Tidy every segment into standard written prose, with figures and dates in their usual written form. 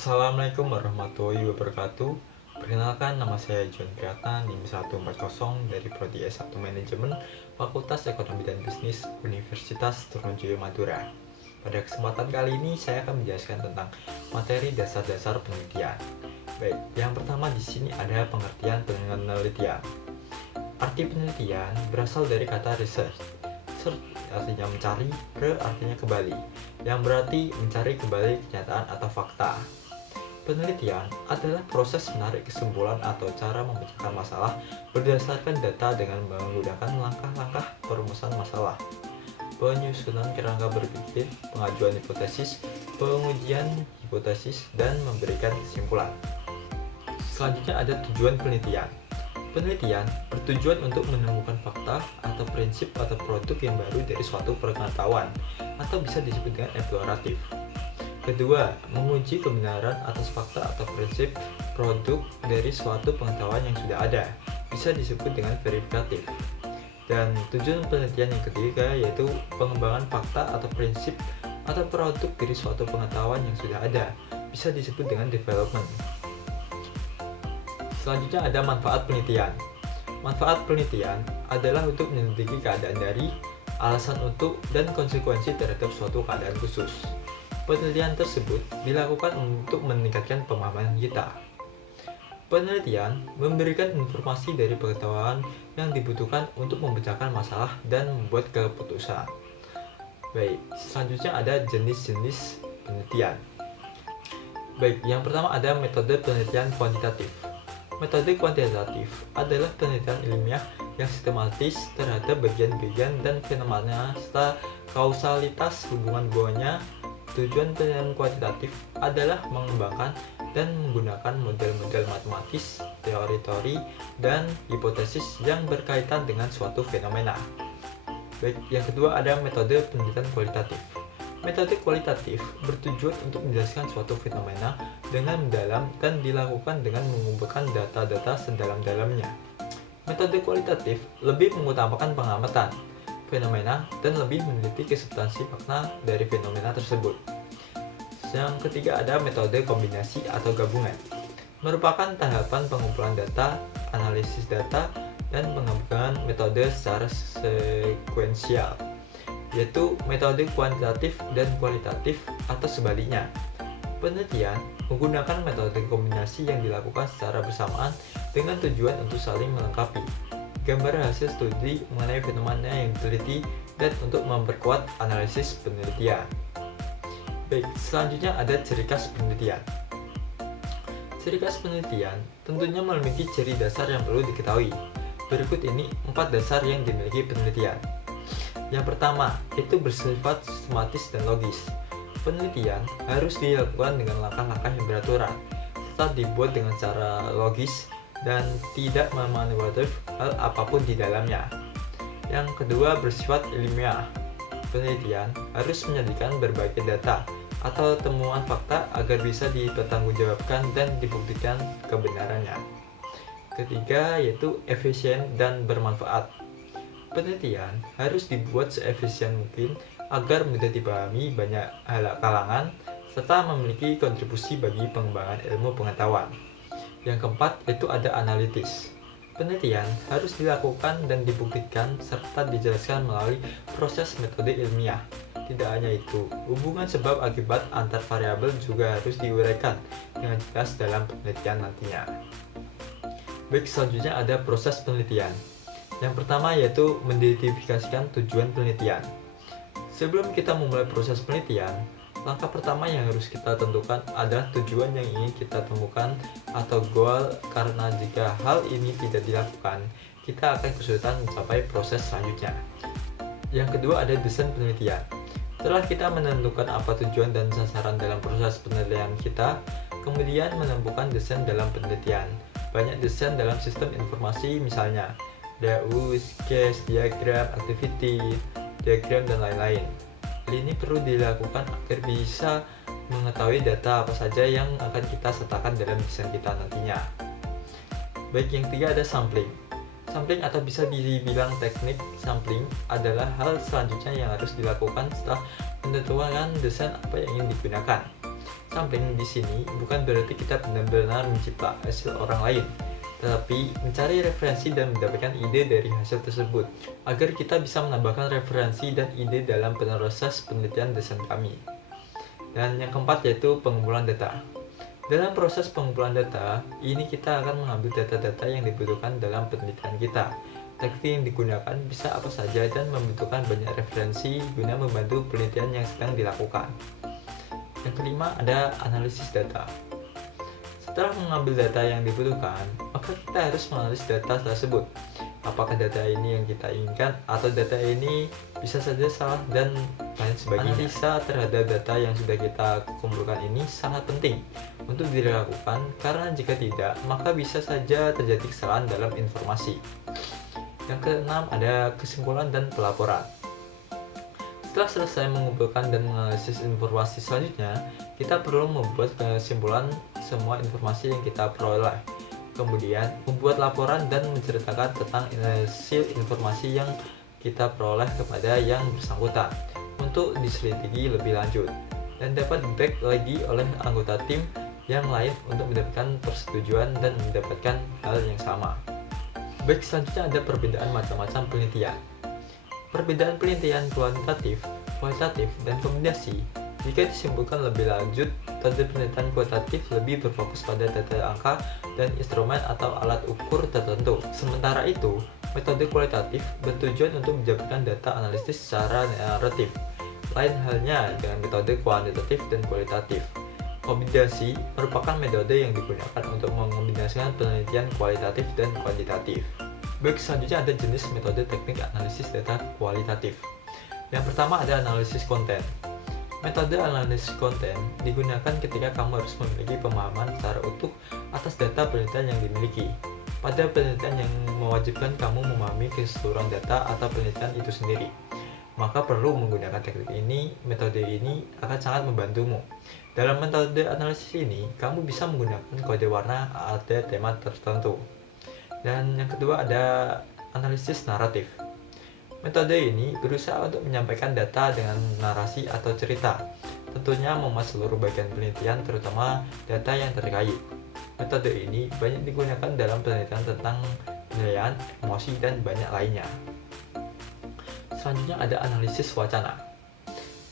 Assalamualaikum warahmatullahi wabarakatuh. Perkenalkan, nama saya John Priyatna, NIM 140 dari Prodi S1 Manajemen, Fakultas Ekonomi dan Bisnis, Universitas Trunojoyo Madura. Pada kesempatan kali ini saya akan menjelaskan tentang materi dasar-dasar penelitian. Baik, yang pertama di sini ada pengertian penelitian. Arti penelitian berasal dari kata research. Search artinya mencari, artinya kembali, yang berarti mencari kembali kenyataan atau fakta. Penelitian adalah proses menarik kesimpulan atau cara memecahkan masalah berdasarkan data dengan menggunakan langkah-langkah perumusan masalah, penyusunan kerangka berpikir, pengajuan hipotesis, pengujian hipotesis, dan memberikan kesimpulan. Selanjutnya ada tujuan penelitian. Penelitian bertujuan untuk menemukan fakta atau prinsip atau produk yang baru dari suatu pengetahuan, atau bisa disebut dengan eksploratif. Kedua, menguji kebenaran atas fakta atau prinsip produk dari suatu pengetahuan yang sudah ada, bisa disebut dengan verifikatif. Dan tujuan penelitian yang ketiga yaitu pengembangan fakta atau prinsip atau produk dari suatu pengetahuan yang sudah ada, bisa disebut dengan development. Selanjutnya ada manfaat penelitian. Manfaat penelitian adalah untuk menyelidiki keadaan dari, alasan untuk, dan konsekuensi terhadap suatu keadaan khusus. Penelitian tersebut dilakukan untuk meningkatkan pemahaman kita. Penelitian memberikan informasi dari pengetahuan yang dibutuhkan untuk memecahkan masalah dan membuat keputusan. Baik, selanjutnya ada jenis-jenis penelitian. Baik, yang pertama ada metode penelitian kuantitatif. Metode kuantitatif adalah penelitian ilmiah yang sistematis terhadap bagian-bagian dan fenomena serta kausalitas hubungan-hubungannya. Tujuan penelitian kuantitatif adalah mengembangkan dan menggunakan model-model matematis, teori-teori, dan hipotesis yang berkaitan dengan suatu fenomena. Baik, yang kedua ada metode penelitian kualitatif. Metode kualitatif bertujuan untuk menjelaskan suatu fenomena dengan mendalam dan dilakukan dengan mengumpulkan data-data sedalam-dalamnya. Metode kualitatif lebih mengutamakan pengamatan fenomena dan lebih meneliti substansi makna dari fenomena tersebut. Yang ketiga ada metode kombinasi atau gabungan. Merupakan tahapan pengumpulan data, analisis data, dan pengembangan metode secara sekuensial, yaitu metode kuantitatif dan kualitatif atau sebaliknya. Penelitian menggunakan metode kombinasi yang dilakukan secara bersamaan dengan tujuan untuk saling melengkapi gambar hasil studi mengenai fenomena yang diteliti dan untuk memperkuat analisis penelitian. Baik, selanjutnya ada ciri khas penelitian. Ciri khas penelitian tentunya memiliki ciri dasar yang perlu diketahui. Berikut ini 4 dasar yang dimiliki penelitian. Yang pertama, itu bersifat sistematis dan logis. Penelitian harus dilakukan dengan langkah-langkah yang beraturan, serta dibuat dengan cara logis dan tidak memanipulatif hal apapun di dalamnya. Yang kedua, bersifat ilmiah. Penelitian harus menyajikan berbagai data atau temuan fakta agar bisa dipertanggungjawabkan dan dibuktikan kebenarannya. Ketiga, yaitu efisien dan bermanfaat. Penelitian harus dibuat seefisien mungkin agar mudah dipahami banyak kalangan serta memiliki kontribusi bagi pengembangan ilmu pengetahuan. Yang keempat, itu ada analitis. Penelitian harus dilakukan dan dibuktikan serta dijelaskan melalui proses metode ilmiah. Tidak hanya itu, hubungan sebab akibat antar variabel juga harus diuraikan dengan jelas dalam penelitian nantinya. Baik, selanjutnya ada proses penelitian. Yang pertama yaitu mengidentifikasikan tujuan penelitian. Sebelum kita memulai proses penelitian, langkah pertama yang harus kita tentukan adalah tujuan yang ingin kita temukan atau goal, karena jika hal ini tidak dilakukan, kita akan kesulitan mencapai proses selanjutnya. Yang kedua ada desain penelitian. Setelah kita menentukan apa tujuan dan sasaran dalam proses penelitian kita, kemudian menemukan desain dalam penelitian. Banyak desain dalam sistem informasi, misalnya DAUs, case, diagram, activity, diagram, dan lain-lain. Hal ini perlu dilakukan agar bisa mengetahui data apa saja yang akan kita sertakan dalam desain kita nantinya. Baik, yang ketiga ada sampling. Sampling atau bisa dibilang teknik sampling adalah hal selanjutnya yang harus dilakukan setelah menentukan desain apa yang ingin digunakan. Sampling di sini bukan berarti kita benar-benar mencipta hasil orang lain, tetapi mencari referensi dan mendapatkan ide dari hasil tersebut, agar kita bisa menambahkan referensi dan ide dalam proses penelitian desain kami. Dan yang keempat yaitu pengumpulan data. Dalam proses pengumpulan data, ini kita akan mengambil data-data yang dibutuhkan dalam penelitian kita. Teknik yang digunakan bisa apa saja dan membutuhkan banyak referensi guna membantu penelitian yang sedang dilakukan. Yang kelima ada analisis data. Setelah mengambil data yang dibutuhkan, maka kita harus menganalisis data tersebut. Apakah data ini yang kita inginkan atau data ini bisa saja salah dan lain sebagainya. Analisa terhadap data yang sudah kita kumpulkan ini sangat penting untuk dilakukan karena jika tidak, maka bisa saja terjadi kesalahan dalam informasi. Yang keenam ada kesimpulan dan pelaporan. Setelah selesai mengumpulkan dan menganalisis informasi selanjutnya, kita perlu membuat kesimpulan semua informasi yang kita peroleh. Kemudian, membuat laporan dan menceritakan tentang hasil informasi yang kita peroleh kepada yang bersangkutan untuk diselidiki lebih lanjut dan dapat di-back lagi oleh anggota tim yang lain untuk mendapatkan persetujuan dan mendapatkan hal yang sama. Baik, selanjutnya ada perbedaan macam-macam penelitian. Perbedaan penelitian kuantitatif, kualitatif, dan kombinasi. Jika disimpulkan lebih lanjut, metode penelitian kualitatif lebih berfokus pada data angka dan instrumen atau alat ukur tertentu. Sementara itu, metode kualitatif bertujuan untuk menjabarkan data analisis secara naratif. Lain halnya dengan metode kuantitatif dan kualitatif. Kombinasi merupakan metode yang digunakan untuk mengombinasikan penelitian kualitatif dan kuantitatif. Baik, selanjutnya ada jenis metode teknik analisis data kualitatif. Yang pertama ada analisis konten. Metode analisis konten digunakan ketika kamu harus memiliki pemahaman secara utuh atas data penelitian yang dimiliki. Pada penelitian yang mewajibkan kamu memahami keseluruhan data atau penelitian itu sendiri, maka perlu menggunakan teknik ini. Metode ini akan sangat membantumu. Dalam metode analisis ini, kamu bisa menggunakan kode warna atau tema tertentu. Dan yang kedua ada analisis naratif. Metode ini berusaha untuk menyampaikan data dengan narasi atau cerita, tentunya memuat seluruh bagian penelitian terutama data yang terkait. Metode ini banyak digunakan dalam penelitian tentang penilaian, emosi, dan banyak lainnya. Selanjutnya ada analisis wacana.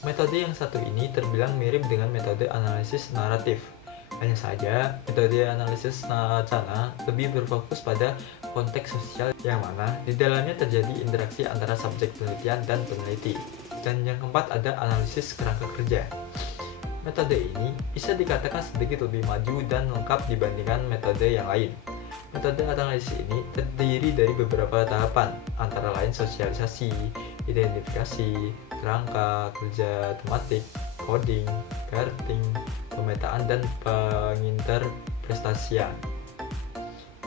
Metode yang satu ini terbilang mirip dengan metode analisis naratif. Hanya saja, metode analisis wacana lebih berfokus pada konteks sosial yang mana di dalamnya terjadi interaksi antara subjek penelitian dan peneliti. Dan yang keempat ada analisis kerangka kerja. Metode ini bisa dikatakan sedikit lebih maju dan lengkap dibandingkan metode yang lain. Metode analisis ini terdiri dari beberapa tahapan, antara lain sosialisasi, identifikasi, kerangka kerja tematik, coding, charting, pemetaan, dan penginterpretasian.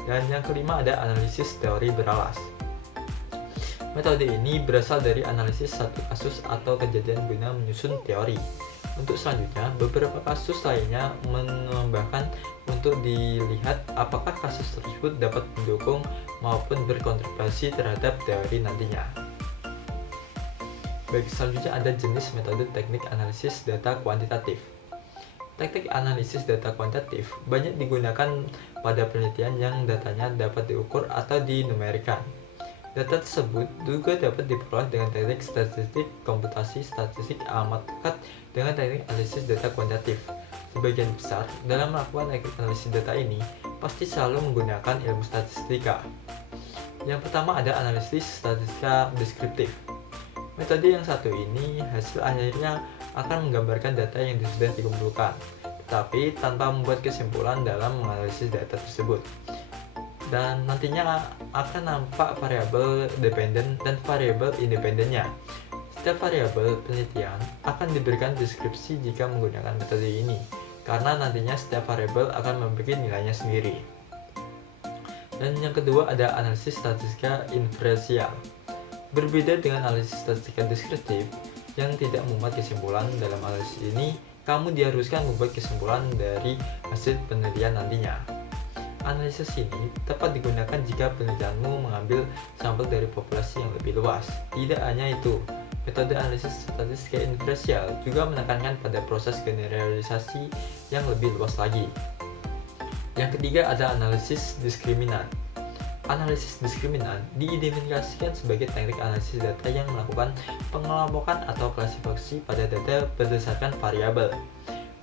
Dan yang kelima ada analisis teori beralas. Metode ini berasal dari analisis satu kasus atau kejadian guna menyusun teori. Untuk selanjutnya, beberapa kasus lainnya menambahkan untuk dilihat apakah kasus tersebut dapat mendukung maupun berkontribusi terhadap teori nantinya. Baik, selanjutnya ada jenis metode teknik analisis data kuantitatif. Teknik analisis data kuantitatif banyak digunakan pada penelitian yang datanya dapat diukur atau dinumerikan. Data tersebut juga dapat diperoleh dengan teknik statistik komputasi statistik amat dekat dengan teknik analisis data kuantitatif. Sebagian besar dalam melakukan teknik analisis data ini pasti selalu menggunakan ilmu statistika. Yang pertama ada analisis statistika deskriptif. Metode yang satu ini hasil akhirnya akan menggambarkan data yang sudah dikumpulkan, tetapi tanpa membuat kesimpulan dalam menganalisis data tersebut. Dan nantinya akan nampak variabel dependen dan variabel independennya. Setiap variabel penelitian akan diberikan deskripsi jika menggunakan metode ini, karena nantinya setiap variabel akan memiliki nilainya sendiri. Dan yang kedua ada analisis statistika inferensial. Berbeda dengan analisis statistika deskriptif yang tidak memuat kesimpulan, dalam analisis ini kamu diharuskan membuat kesimpulan dari hasil penelitian nantinya. Analisis ini tepat digunakan jika penelitianmu mengambil sampel dari populasi yang lebih luas. Tidak hanya itu, Metode analisis statistika inferensial juga menekankan pada proses generalisasi yang lebih luas lagi. Yang ketiga ada analisis diskriminan. Analisis diskriminan diidentifikasikan sebagai teknik analisis data yang melakukan pengelompokan atau klasifikasi pada data berdasarkan variabel.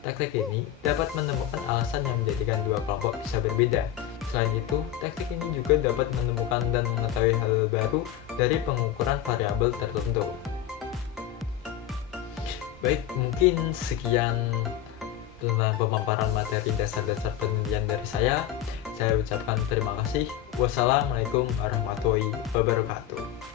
Teknik ini dapat menemukan alasan yang menjadikan dua kelompok bisa berbeda. Selain itu, teknik ini juga dapat menemukan dan mengetahui hal baru dari pengukuran variabel tertentu. Baik, mungkin sekian tentang pemaparan materi dasar-dasar penelitian dari saya. Saya ucapkan terima kasih. Wassalamualaikum warahmatullahi wabarakatuh.